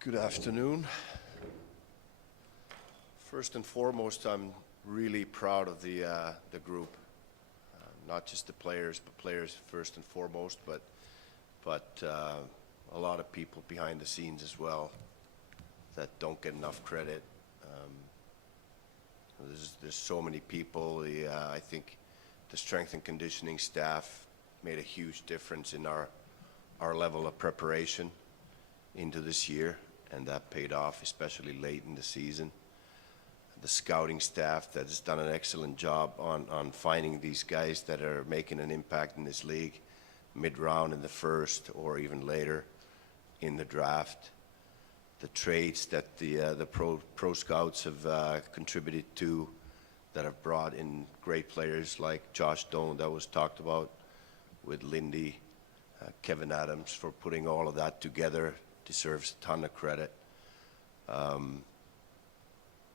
Good afternoon. First and foremost, I'm really proud of the group, not just the players, but players first and foremost, but a lot of people behind the scenes as well that don't get enough credit. There's so many people. I think the strength and conditioning staff made a huge difference in our level of preparation into this year, and that paid off, especially late in the season. The scouting staff that has done an excellent job on finding these guys that are making an impact in this league mid-round in the first or even later in the draft. The trades that the pro scouts have contributed to, that have brought in great players like Josh Doan that was talked about with Lindy, Kevin Adams, for putting all of that together, deserves a ton of credit.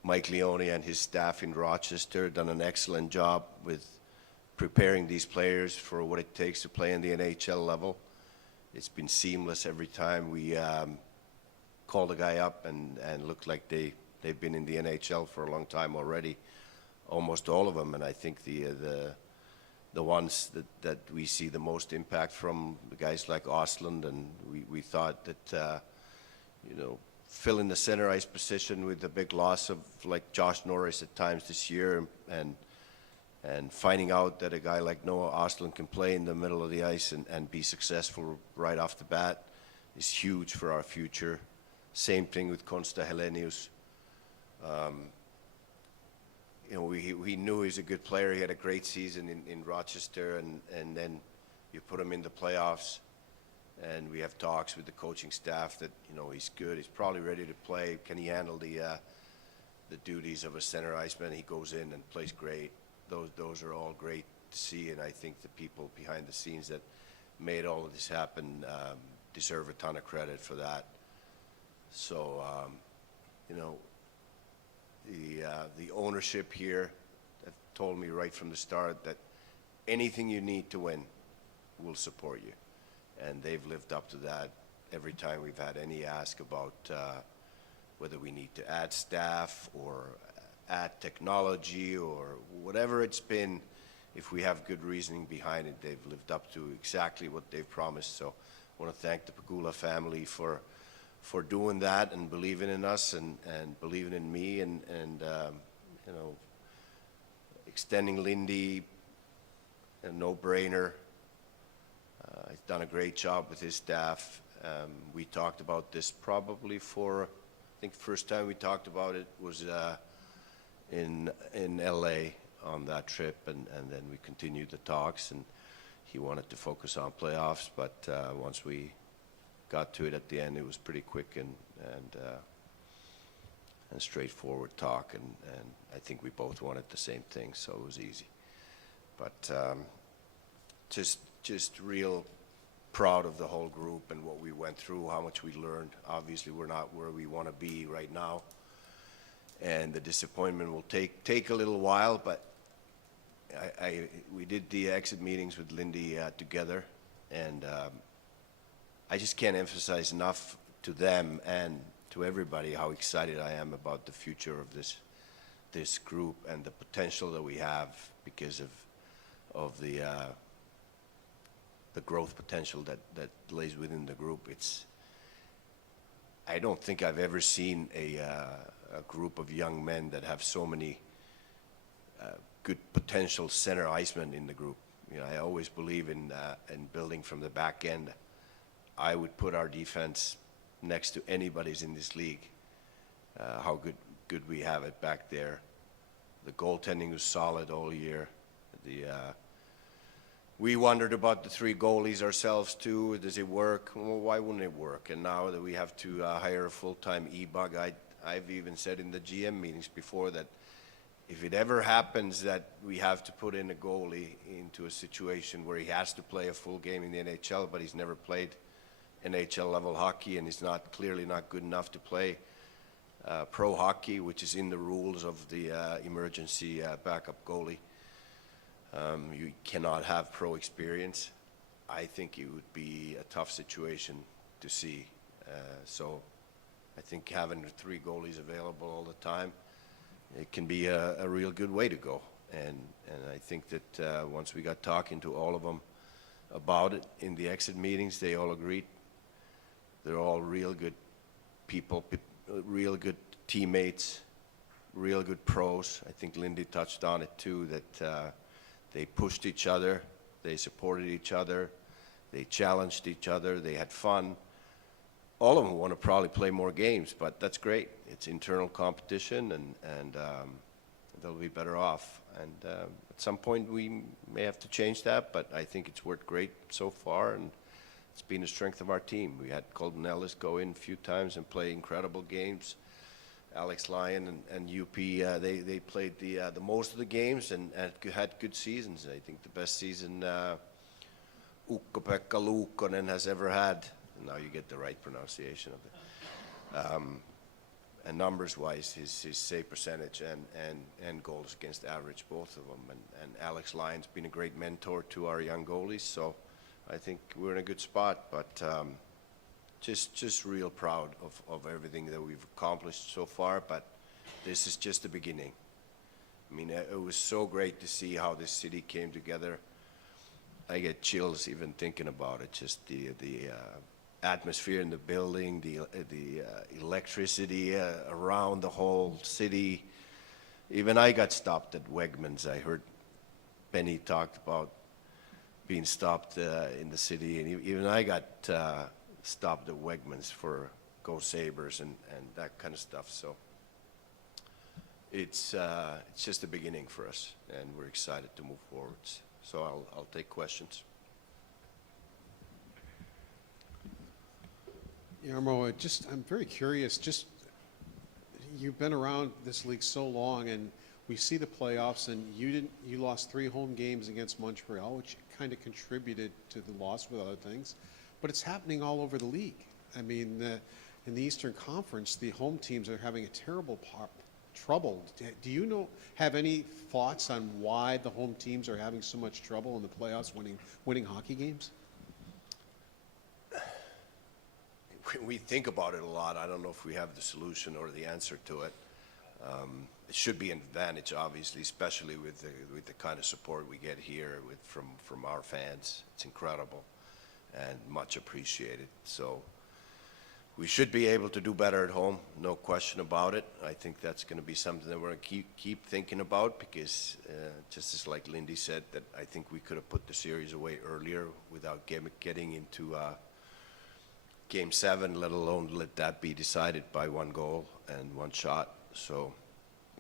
Mike Leone and his staff in Rochester done an excellent job with preparing these players for what it takes to play in the NHL level. It's been seamless every time we called a guy up and looked like they've been in the NHL for a long time already, almost all of them. And I think the ones that we see the most impact from, the guys like Ostlund, and we thought that filling the center ice position with the big loss of like Josh Norris at times this year, and finding out that a guy like Noah Ostlund can play in the middle of the ice and be successful right off the bat is huge for our future. Same thing with Konsta Helenius. We knew he was a good player. He had a great season in Rochester, and then you put him in the playoffs, and we have talks with the coaching staff that he's good. He's probably ready to play. Can he handle the duties of a center iceman? He goes in and plays great. Those are all great to see, and I think the people behind the scenes that made all of this happen deserve a ton of credit for that. So, the ownership here have told me right from the start that anything you need to win, we'll support you. And they've lived up to that every time we've had any ask about whether we need to add staff or add technology or whatever it's been. If we have good reasoning behind it, they've lived up to exactly what they've promised. So I want to thank the Pegula family for doing that and believing in us and believing in me and extending Lindy, a no-brainer. He's done a great job with his staff. We talked about this probably I think the first time we talked about it was in LA on that trip, and then we continued the talks, and he wanted to focus on playoffs, but once we got to it at the end, it was pretty quick and straightforward talk, and I think we both wanted the same thing, so it was easy. But just real proud of the whole group and what we went through, how much we learned. Obviously, we're not where we want to be right now, and the disappointment will take a little while, but we did the exit meetings with Lindy together, and I just can't emphasize enough to them and to everybody how excited I am about the future of this group and the potential that we have because of the growth potential that lays within the group. I don't think I've ever seen a group of young men that have so many good potential center icemen in the group. I always believe in building from the back end. I would put our defense next to anybody's in this league. How good we have it back there. The goaltending was solid all year. We wondered about the three goalies ourselves too. Does it work? Well, why wouldn't it work? And now that we have to hire a full-time e-bug, I've even said in the GM meetings before that if it ever happens that we have to put in a goalie into a situation where he has to play a full game in the NHL, but he's never played NHL level hockey and is clearly not good enough to play pro hockey, which is in the rules of the emergency backup goalie. You cannot have pro experience. I think it would be a tough situation to see. So I think having 3 goalies available all the time, it can be a real good way to go. And I think that once we got talking to all of them about it in the exit meetings, they all agreed. They're all real good people, real good teammates, real good pros. I think Lindy touched on it too, that they pushed each other, they supported each other, they challenged each other, they had fun. All of them want to probably play more games, but that's great. It's internal competition, and they'll be better off. And at some point we may have to change that, but I think it's worked great so far, and it's been a strength of our team. We had Colton Ellis go in a few times and play incredible games. Alex Lyon and UP, they played the most of the games and had good seasons. I think the best season Ukko-Pekka Luukkonen has ever had. Now you get the right pronunciation of it. And numbers-wise, his save percentage and goals against average, both of them. And Alex Lyon's been a great mentor to our young goalies, so I think we're in a good spot. But just real proud of everything that we've accomplished so far, but this is just the beginning. I mean, it was so great to see how this city came together. I get chills even thinking about it, just the atmosphere in the building, the electricity around the whole city. Even I got stopped at Wegmans. I heard Benny talked about being stopped in the city, and even I got stopped at Wegmans for Go Sabres and that kind of stuff. So it's just the beginning for us, and we're excited to move forwards. So I'll take questions. Jarmo, I'm very curious. You've been around this league so long, and we see the playoffs, and you lost 3 home games against Montreal, which kind of contributed to the loss with other things. But it's happening all over the league. I mean, in the Eastern Conference, the home teams are having a terrible trouble. Do you have any thoughts on why the home teams are having so much trouble in the playoffs winning hockey games? We think about it a lot. I don't know if we have the solution or the answer to it. It should be an advantage, obviously, especially with the kind of support we get here from our fans. It's incredible and much appreciated. So we should be able to do better at home, no question about it. I think that's going to be something that we're going to keep thinking about, because just as like Lindy said, that I think we could have put the series away earlier without getting into Game 7, let alone let that be decided by 1 goal and 1 shot. So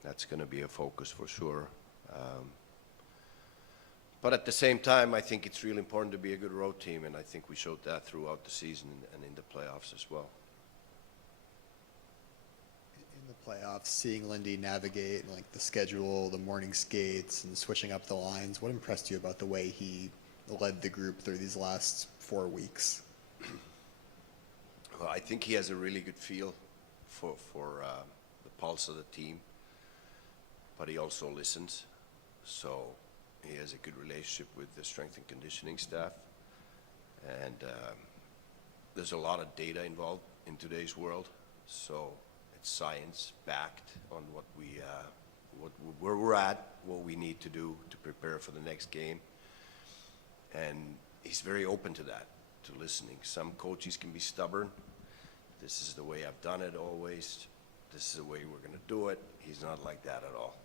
that's going to be a focus for sure. But at the same time, I think it's really important to be a good road team, and I think we showed that throughout the season and in the playoffs as well. In the playoffs, seeing Lindy navigate like the schedule, the morning skates, and switching up the lines, what impressed you about the way he led the group through these last 4 weeks? Well, I think he has a really good feel for the pulse of the team, but he also listens. So he has a good relationship with the strength and conditioning staff, and there's a lot of data involved in today's world. So it's science backed on where we're at, what we need to do to prepare for the next game, and he's very open to that, to listening. Some coaches can be stubborn. This is the way I've done it always. This is the way we're going to do it. He's not like that at all.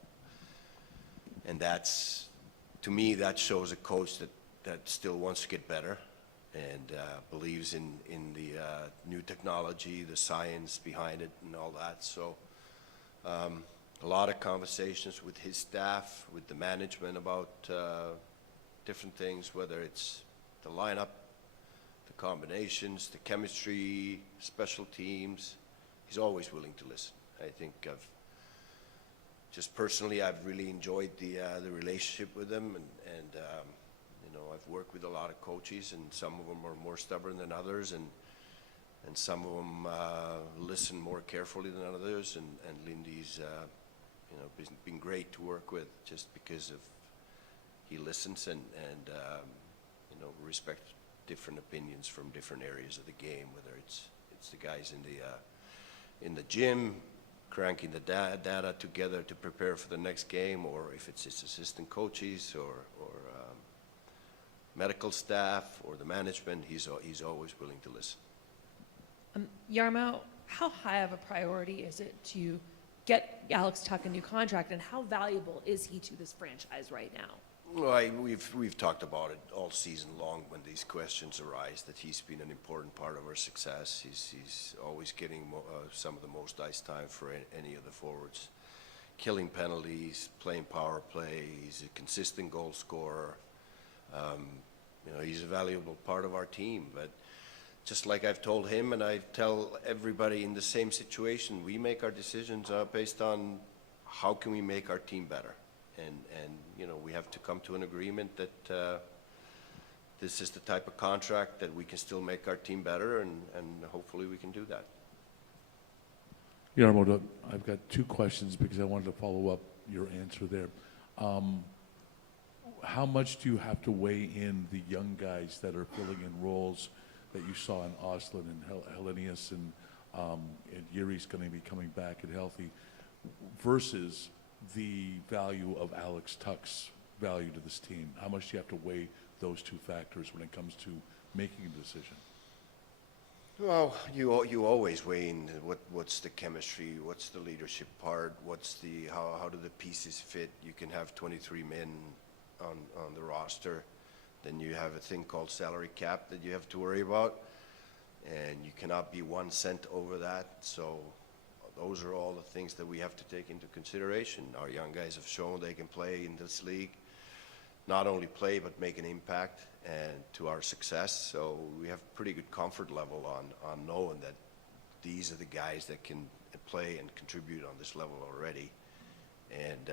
And that's, to me, that shows a coach that still wants to get better and believes in the new technology, the science behind it and all that. So a lot of conversations with his staff, with the management about different things, whether it's the lineup, the combinations, the chemistry, special teams. He's always willing to listen. I think I've really enjoyed the relationship with him, and you know, I've worked with a lot of coaches, and some of them are more stubborn than others, and some of them listen more carefully than others, and Lindy's you know, been great to work with, just because of he listens and you know, respects different opinions from different areas of the game, whether it's the guys in in the gym, cranking the data together to prepare for the next game, or if it's his assistant coaches or medical staff or the management, he's always willing to listen. Jarmo, how high of a priority is it to get Alex Tuch a new contract, and how valuable is he to this franchise right now? Well, we've talked about it all season long when these questions arise, that he's been an important part of our success. He's always getting some of the most ice time for any of the forwards, killing penalties, playing power play. He's a consistent goal scorer. He's a valuable part of our team. But just like I've told him, and I tell everybody in the same situation, we make our decisions based on how can we make our team better. And we have to come to an agreement that this is the type of contract that we can still make our team better, and hopefully we can do that. Jarmo, I've got two questions because I wanted to follow up your answer there. How much do you have to weigh in the young guys that are filling in roles that you saw in Ostlund and Hellenius and Yuri's going to be coming back and healthy versus the value of Alex Tuch's value to this team? How much do you have to weigh those two factors when it comes to making a decision? Well, you always weigh in what's the chemistry, what's the leadership part, how do the pieces fit. You can have 23 men on the roster, then you have a thing called salary cap that you have to worry about, and you cannot be 1 cent over that. So those are all the things that we have to take into consideration. Our young guys have shown they can play in this league, not only play but make an impact and to our success. So we have pretty good comfort level on knowing that these are the guys that can play and contribute on this level already. And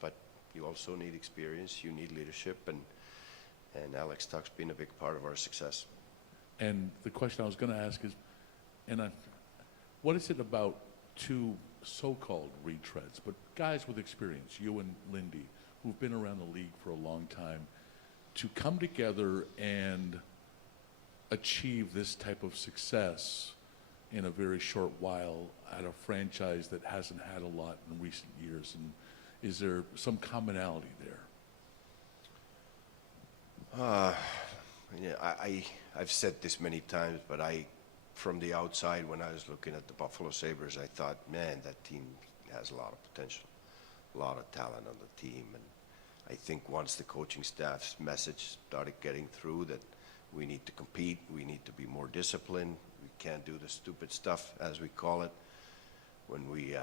but you also need experience, you need leadership, and Alex Tuch's been a big part of our success. And the question I was going to ask is, what is it about two so-called retreads, but guys with experience, you and Lindy, who've been around the league for a long time, to come together and achieve this type of success in a very short while at a franchise that hasn't had a lot in recent years? And is there some commonality there? I've said this many times, but from the outside, when I was looking at the Buffalo Sabres, I thought, man, that team has a lot of potential, a lot of talent on the team. And I think once the coaching staff's message started getting through that we need to compete, we need to be more disciplined, we can't do the stupid stuff, as we call it, when we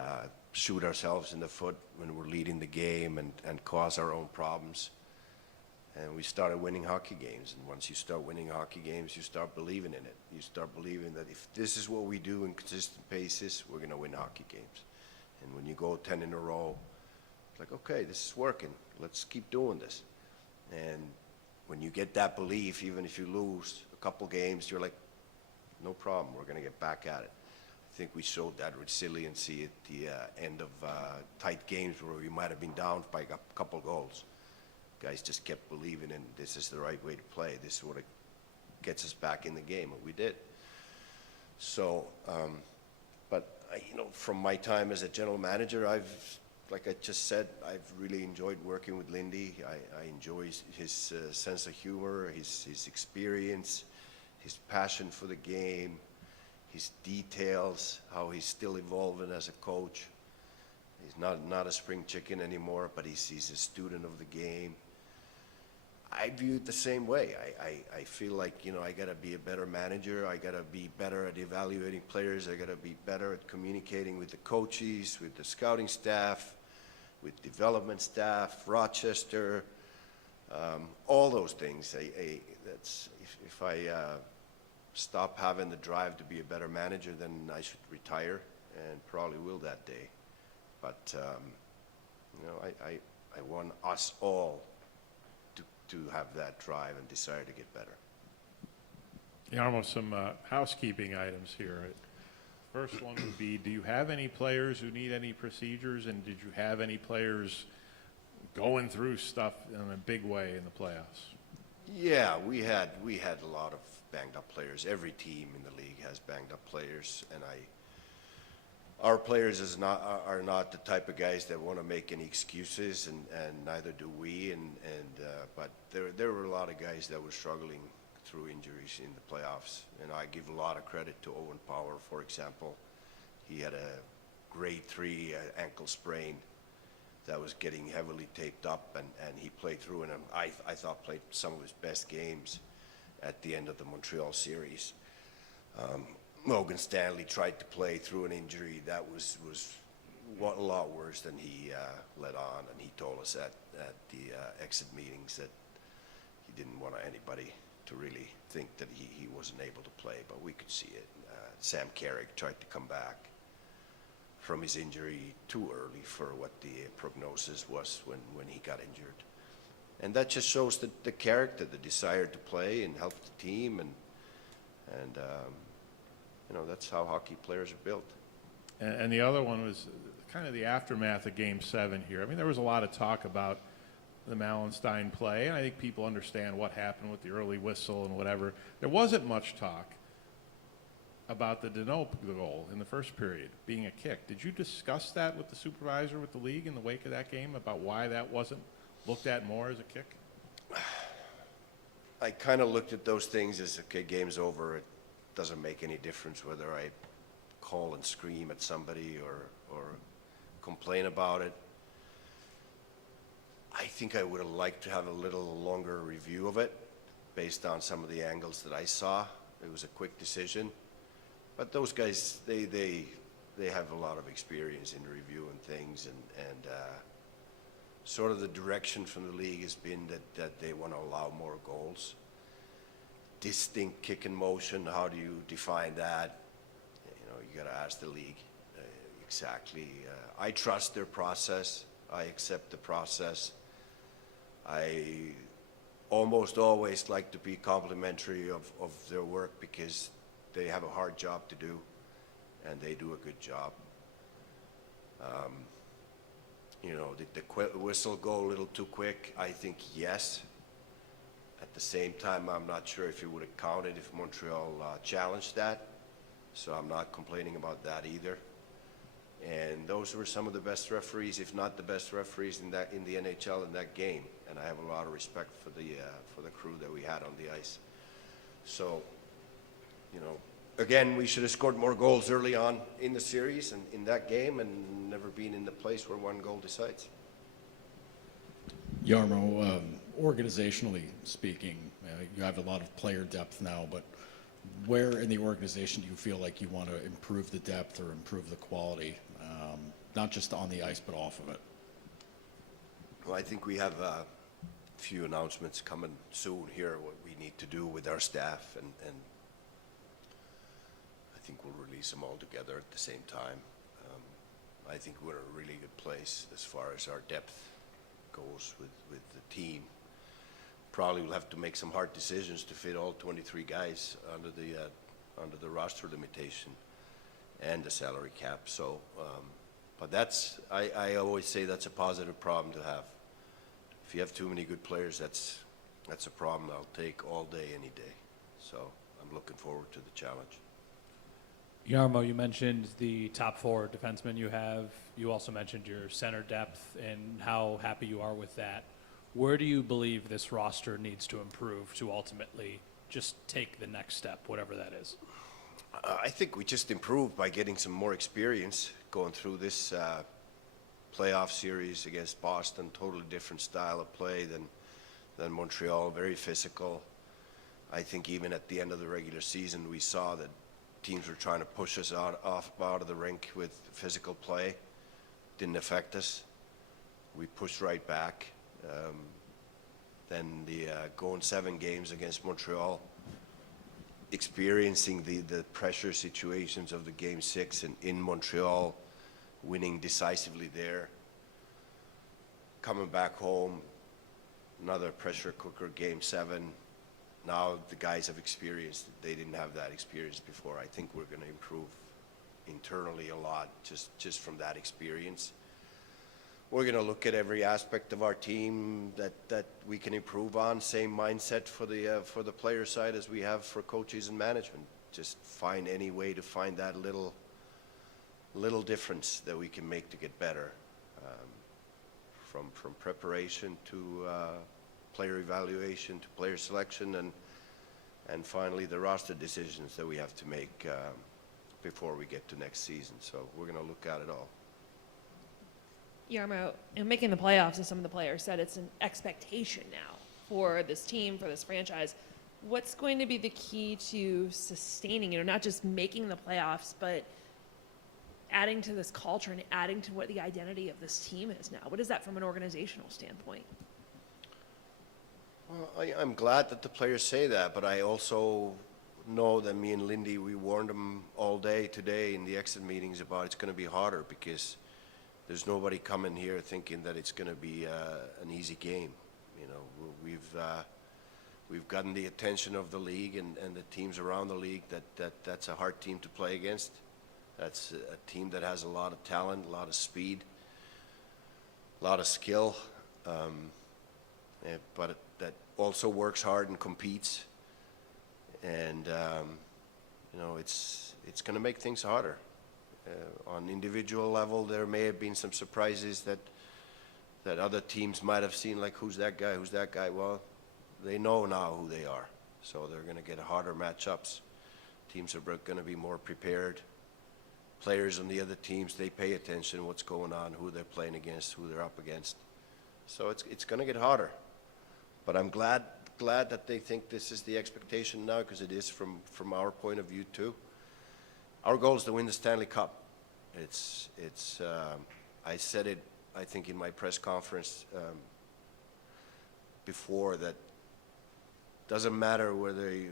shoot ourselves in the foot when we're leading the game and cause our own problems. And we started winning hockey games. And once you start winning hockey games, you start believing in it. You start believing that if this is what we do in consistent basis, we're going to win hockey games. And when you go 10 in a row, it's like, okay, this is working. Let's keep doing this. And when you get that belief, even if you lose a couple games, you're like, no problem, we're going to get back at it. I think we showed that resiliency at the end of tight games where we might have been down by a couple goals. Guys just kept believing in this is the right way to play. This is what gets us back in the game, and we did. So, but from my time as a general manager, like I just said, I've really enjoyed working with Lindy. I enjoy his sense of humor, his experience, his passion for the game, his details, how he's still evolving as a coach. He's not a spring chicken anymore, but he's a student of the game. I view it the same way. I feel like, I got to be a better manager. I got to be better at evaluating players. I got to be better at communicating with the coaches, with the scouting staff, with development staff, Rochester, all those things. If I stop having the drive to be a better manager, then I should retire, and probably will that day. But I want us all to have that drive and desire to get better. Jarmo, some housekeeping items here. First one would be, do you have any players who need any procedures, and did you have any players going through stuff in a big way in the playoffs? Yeah, we had a lot of banged up players. Every team in the league has banged up players, and our players are not the type of guys that want to make any excuses, and neither do we. But there were a lot of guys that were struggling through injuries in the playoffs, and I give a lot of credit to Owen Power, for example. He had a grade 3 ankle sprain that was getting heavily taped up, and he played through, and I thought played some of his best games at the end of the Montreal series. Logan Stanley tried to play through an injury that was a lot worse than he let on, and he told us at the exit meetings that he didn't want anybody to really think that he wasn't able to play, but we could see it. Sam Carrick tried to come back from his injury too early for what the prognosis was when he got injured. And that just shows the character, the desire to play and help the team, and that's how hockey players are built. And the other one was kind of the aftermath of Game 7 here. I mean, there was a lot of talk about the Malenstein play, and I think people understand what happened with the early whistle and whatever. There wasn't much talk about the Deneau goal in the first period being a kick. Did you discuss that with the supervisor, with the league in the wake of that game, about why that wasn't looked at more as a kick? I kind of looked at those things as, okay, game's over. It doesn't make any difference whether I call and scream at somebody or complain about it. I think I would have liked to have a little longer review of it based on some of the angles that I saw. It was a quick decision. But those guys, they have a lot of experience in reviewing things, and sort of the direction from the league has been that they want to allow more goals. Distinct kick in motion, how do you define that? You got to ask the league exactly. I trust their process. I accept the process. I almost always like to be complimentary of their work because they have a hard job to do, and they do a good job. Did the whistle go a little too quick? I think yes. At the same time, I'm not sure if it would have counted if Montreal challenged that, so I'm not complaining about that either. And those were some of the best referees, if not the best referees in the NHL in that game. And I have a lot of respect for the crew that we had on the ice. So, again, we should have scored more goals early on in the series and in that game, and never been in the place where one goal decides. Jarmo, organizationally speaking, you have a lot of player depth now, but where in the organization do you feel like you want to improve the depth or improve the quality, not just on the ice but off of it? Well, I think we have a few announcements coming soon here, what we need to do with our staff, and I think we'll release them all together at the same time. I think we're in a really good place as far as our depth goes with the team. Probably we'll have to make some hard decisions to fit all 23 guys under the roster limitation and the salary cap. So, but I always say that's a positive problem to have. If you have too many good players, that's a problem I'll take all day, any day. So I'm looking forward to the challenge. Jarmo, you mentioned the top 4 defensemen you have. You also mentioned your center depth and how happy you are with that. Where do you believe this roster needs to improve to ultimately just take the next step, whatever that is? I think we just improved by getting some more experience going through this playoff series against Boston. Totally different style of play than Montreal, very physical. I think even at the end of the regular season, we saw that teams were trying to push us out of the rink with physical play. Didn't affect us. We pushed right back. Then the going 7 games against Montreal, experiencing the pressure situations of the Game 6 in Montreal, winning decisively there. Coming back home, another pressure cooker, Game 7. Now the guys have experienced it. They didn't have that experience before. I think we're going to improve internally a lot just from that experience. We're going to look at every aspect of our team that we can improve on. Same mindset for the player side as we have for coaches and management. Just find any way to find that little little difference that we can make to get better, from preparation to player evaluation to player selection, and finally the roster decisions that we have to make before we get to next season. So we're going to look at it all. Jarmo, in making the playoffs, as some of the players said, it's an expectation now for this team, for this franchise. What's going to be the key to sustaining, not just making the playoffs, but adding to this culture and adding to what the identity of this team is now? What is that from an organizational standpoint? Well, I'm glad that the players say that, but I also know that me and Lindy, we warned them all day today in the exit meetings about it's going to be harder, because there's nobody coming here thinking that it's going to be an easy game. We've gotten the attention of the league and the teams around the league that's a hard team to play against. That's a team that has a lot of talent, a lot of speed, a lot of skill, but that also works hard and competes. And it's going to make things harder. On individual level, there may have been some surprises that other teams might have seen, like, who's that guy, who's that guy? Well, they know now who they are, so they're going to get harder matchups. Teams are going to be more prepared. Players on the other teams, they pay attention to what's going on, who they're playing against, who they're up against. So it's going to get harder. But I'm glad that they think this is the expectation now, because it is from our point of view too. Our goal is to win the Stanley Cup. I said it, I think, in my press conference before, that doesn't matter whether you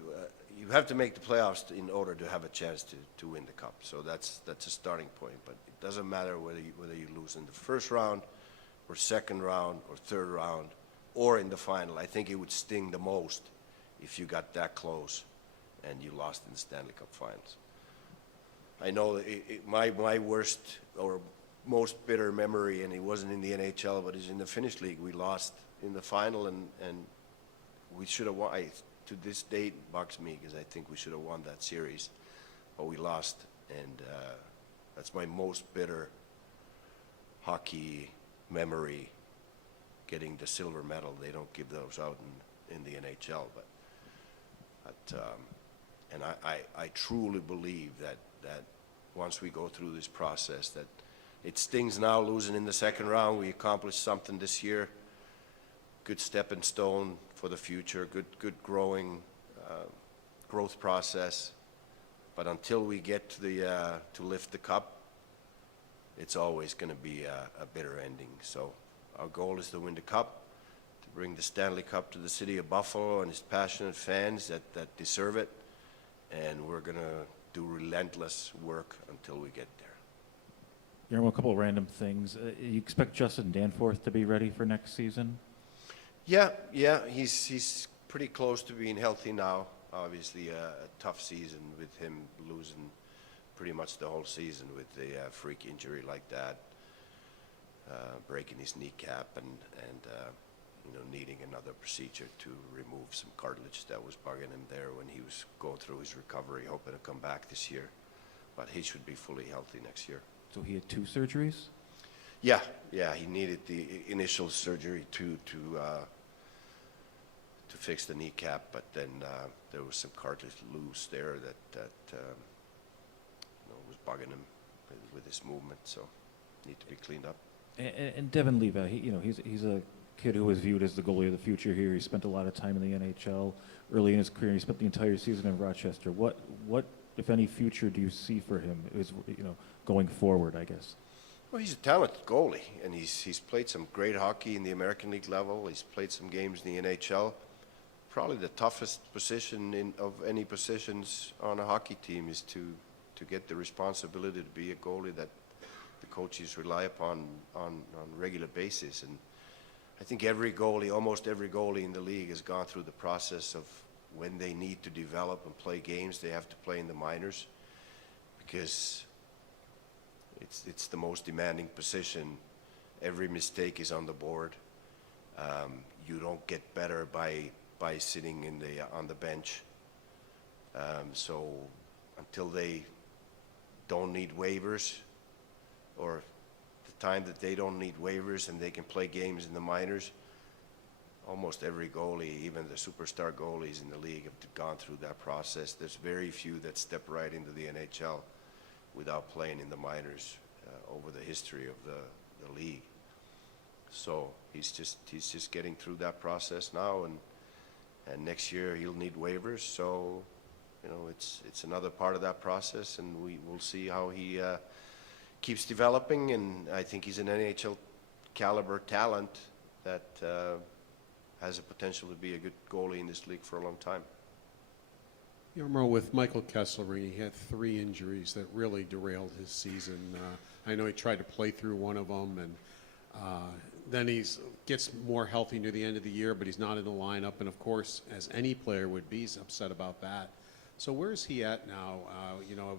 have to make the playoffs in order to have a chance to win the cup. So that's a starting point. But it doesn't matter whether you lose in the first round or second round or third round or in the final. I think it would sting the most if you got that close and you lost in the Stanley Cup Finals. I know my worst or most bitter memory, and it wasn't in the NHL, but it's in the Finnish league. We lost in the final, and we should have won. To this date, it bugs me, because I think we should have won that series, but we lost, and that's my most bitter hockey memory, getting the silver medal. They don't give those out in the NHL, and I truly believe that once we go through this process, that it stings now losing in the second round. We accomplished something this year, good stepping stone for the future, good growth process. But until we get to lift the cup, it's always going to be a bitter ending. So our goal is to win the cup, to bring the Stanley Cup to the city of Buffalo and its passionate fans that deserve it, and we're going to do relentless work until we get there. Jarmo, a couple of random things. You expect Justin Danforth to be ready for next season? Yeah, he's pretty close to being healthy now. Obviously, a tough season with him losing pretty much the whole season with a freak injury like that, breaking his kneecap and needing another procedure to remove some cartilage that was bugging him there when he was going through his recovery, hoping to come back this year. But he should be fully healthy next year. So he had 2 surgeries? Yeah, he needed the initial surgery to fix the kneecap, but then there was some cartilage loose there that was bugging him with his movement, so need to be cleaned up. And Devin Levi, he's a kid who was viewed as the goalie of the future here. He spent a lot of time in the NHL early in his career. He spent the entire season in Rochester. What, if any, future do you see for him? Going forward, I guess. Well, he's a talented goalie, and he's played some great hockey in the American League level. He's played some games in the NHL. Probably the toughest position of any positions on a hockey team is to get the responsibility to be a goalie that the coaches rely upon on a regular basis. And I think almost every goalie in the league has gone through the process of when they need to develop and play games, they have to play in the minors, because it's the most demanding position. Every mistake is on the board. You don't get better by sitting on the bench. So until they don't need waivers, or the time that they don't need waivers and they can play games in the minors, almost every goalie, even the superstar goalies in the league, have gone through that process. There's very few that step right into the NHL without playing in the minors over the history of the league. So he's just getting through that process now, and next year he'll need waivers. So, you know, it's another part of that process, and we'll see how he keeps developing. And I think he's an NHL caliber talent that has a potential to be a good goalie in this league for a long time. Jarmo, with Michael Kessler, he had 3 injuries that really derailed his season. I know he tried to play through one of them, and then he gets more healthy near the end of the year, but he's not in the lineup. And of course, as any player would be, he's upset about that. So where is he at now? You know,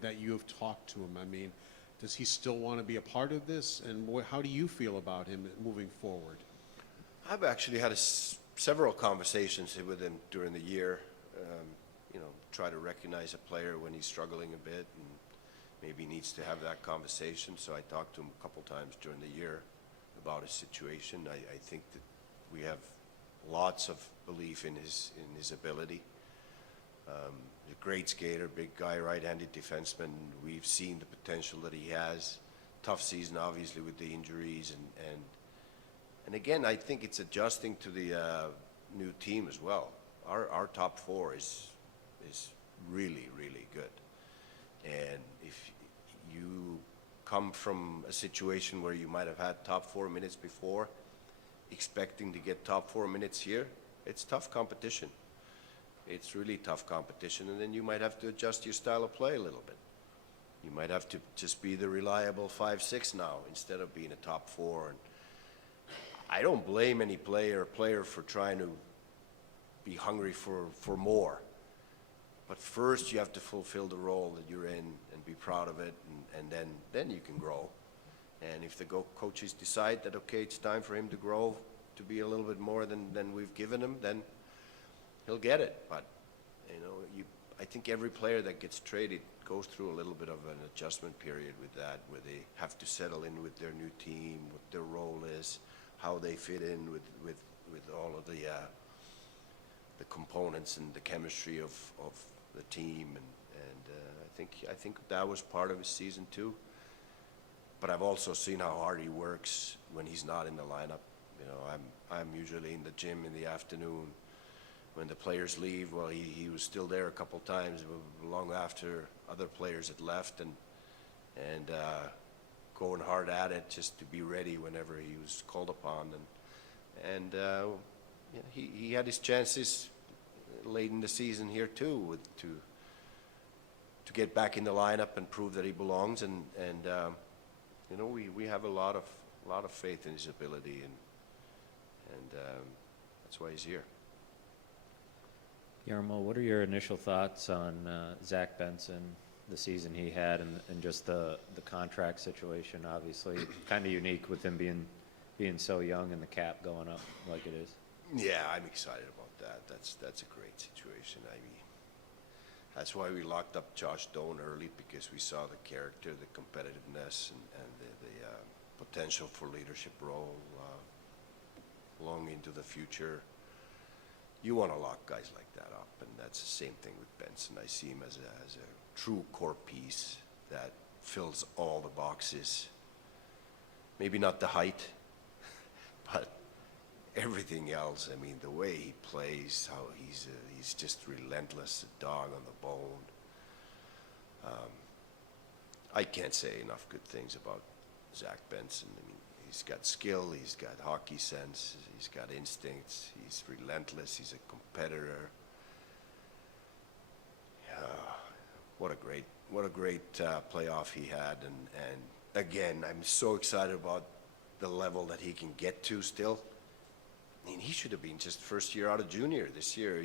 that you have talked to him. I mean, does he still want to be a part of this? And how do you feel about him moving forward? I've actually had several conversations with him during the year. You know, try to recognize a player when he's struggling a bit and maybe needs to have that conversation. So I talked to him a couple times during the year about his situation. I think that we have lots of belief in his ability. A great skater, big guy, right-handed defenseman. We've seen the potential that he has. Tough season, obviously, with the injuries, and again, I think it's adjusting to the new team as well. Our top 4 is really, really good. And if you come from a situation where you might have had top 4 minutes before, expecting to get top 4 minutes here, it's tough competition. It's really tough competition, and then you might have to adjust your style of play a little bit. You might have to just be the reliable 5-6 now instead of being a top 4. And I don't blame any player for trying to be hungry for more. But first you have to fulfill the role that you're in and be proud of it, and then you can grow. And if the coaches decide that, okay, it's time for him to grow to be a little bit more than we've given him, then he'll get it. But, you know, I think every player that gets traded goes through a little bit of an adjustment period with that, where they have to settle in with their new team, what their role is, how they fit in with all of the components and the chemistry of the team, and I think that was part of his season too. But I've also seen how hard he works when he's not in the lineup. You know, I'm usually in the gym in the afternoon when the players leave. Well, he was still there a couple times long after other players had left, and going hard at it just to be ready whenever he was called upon. And you know, he had his chances late in the season here too, to get back in the lineup and prove that he belongs. And you know, we have a lot of faith in his ability, and that's why he's here. Jarmo, what are your initial thoughts on Zach Benson, the season he had, and just the contract situation? Obviously, kind of unique with him being so young and the cap going up like it is. Yeah, I'm excited about that. That's a great situation. I mean, that's why we locked up Josh Doan early, because we saw the character, the competitiveness, and the potential for leadership role long into the future. You want to lock guys like that up, and that's the same thing with Benson. I see him as a true core piece that fills all the boxes. Maybe not the height, but everything else. I mean, the way he plays, how he's just relentless, a dog on the bone. I can't say enough good things about Zach Benson. I mean, he's got skill, he's got hockey sense, he's got instincts, he's relentless, he's a competitor. What a great playoff he had, and again, I'm so excited about the level that he can get to still. I mean, he should have been just first year out of junior this year.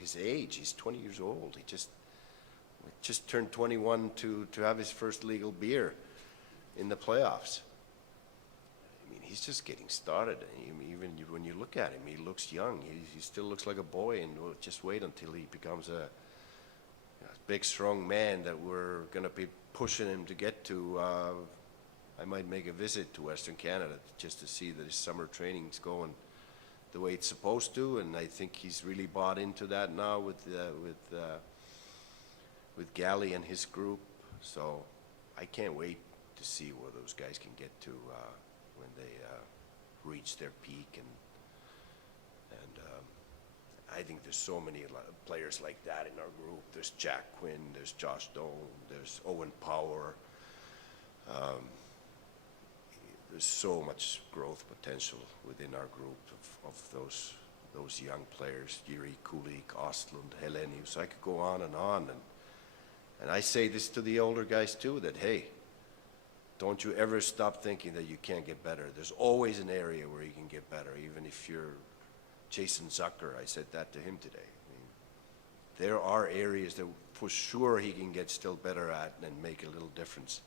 His age, he's 20 years old. He just turned 21 to have his first legal beer in the playoffs. I mean, he's just getting started. Even when you look at him, he looks young. He still looks like a boy, and we'll just wait until he becomes a big, strong man that we're going to be pushing him to get to I might make a visit to Western Canada just to see that his summer training's going the way it's supposed to, and I think he's really bought into that now with Gally and his group. So I can't wait to see where those guys can get to when they reach their peak, and I think there's so many players like that in our group. There's Jack Quinn, there's Josh Doan, there's Owen Power. There's so much growth potential within our group of those young players, Jiri Kulik, Ostlund, Helenius. I could go on, and I say this to the older guys too, that hey, don't you ever stop thinking that you can't get better. There's always an area where you can get better, even if you're Jason Zucker. I said that to him today. I mean, there are areas that for sure he can get still better at and make a little difference.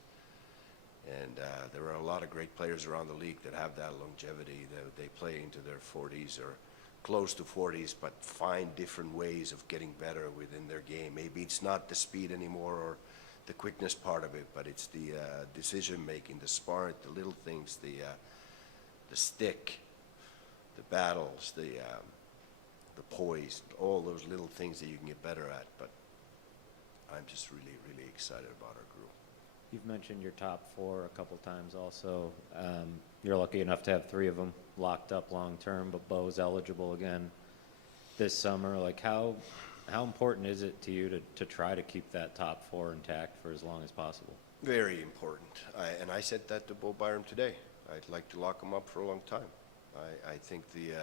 And there are a lot of great players around the league that have that longevity. They play into their 40s or close to 40s, but find different ways of getting better within their game. Maybe it's not the speed anymore or the quickness part of it, but it's the decision making, the smart, the little things, the stick, the battles, the poise, all those little things that you can get better at. But I'm just really, really excited about our group. You've mentioned your top four a couple times also. You're lucky enough to have three of them locked up long term, but Bo's eligible again this summer. Like how important is it to you to try to keep that top four intact for as long as possible? Very important. And I said that to Bo Byram today. I'd like to lock him up for a long time. I think the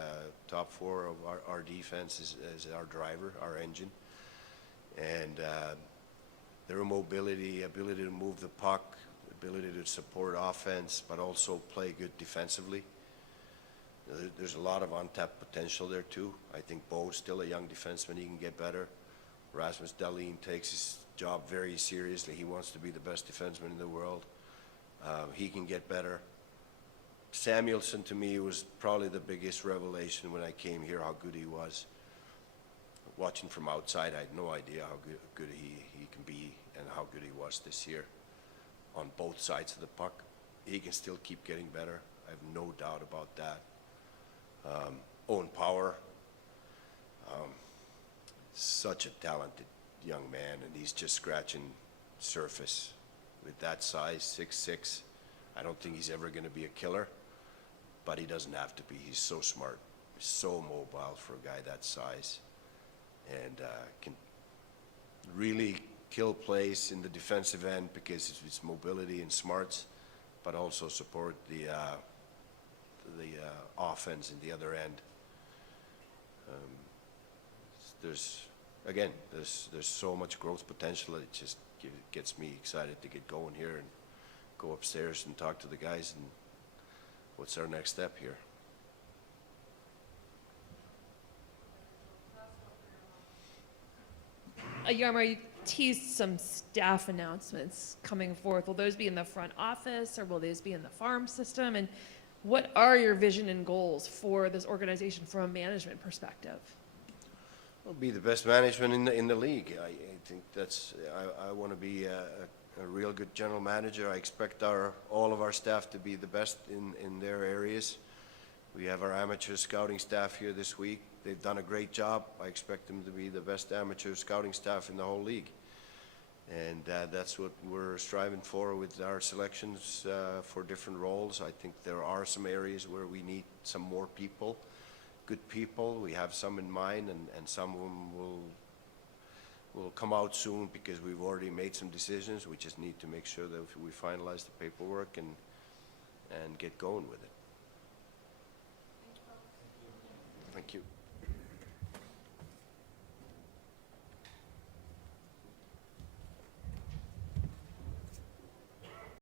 top four of our defense is our driver, our engine. And their mobility, ability to move the puck, ability to support offense, but also play good defensively. There's a lot of untapped potential there too. I think Bo's still a young defenseman. He can get better. Rasmus Dahlin takes his job very seriously. He wants to be the best defenseman in the world. He can get better. Samuelsson, to me, was probably the biggest revelation when I came here, how good he was. Watching from outside, I had no idea how good he can be and how good he was this year on both sides of the puck. He can still keep getting better. I have no doubt about that. Owen Power, such a talented young man, and he's just scratching surface with that size, 6'6". I don't think he's ever going to be a killer, but he doesn't have to be. He's so smart. He's so mobile for a guy that size, and can really kill plays in the defensive end because of his mobility and smarts, but also support the offense in the other end. There's so much growth potential that it just gets me excited to get going here and go upstairs and talk to the guys and what's our next step here. Jarmo, you teased some staff announcements coming forth. Will those be in the front office or will those be in the farm system? And what are your vision and goals for this organization from a management perspective? We'll be the best management in the league. I think that's. I want to be a real good general manager. I expect all of our staff to be the best in their areas. We have our amateur scouting staff here this week. They've done a great job. I expect them to be the best amateur scouting staff in the whole league. And that's what we're striving for with our selections for different roles. I think there are some areas where we need some more people, good people. We have some in mind, and some of them will come out soon because we've already made some decisions. We just need to make sure that we finalize the paperwork and get going with it. Thank you.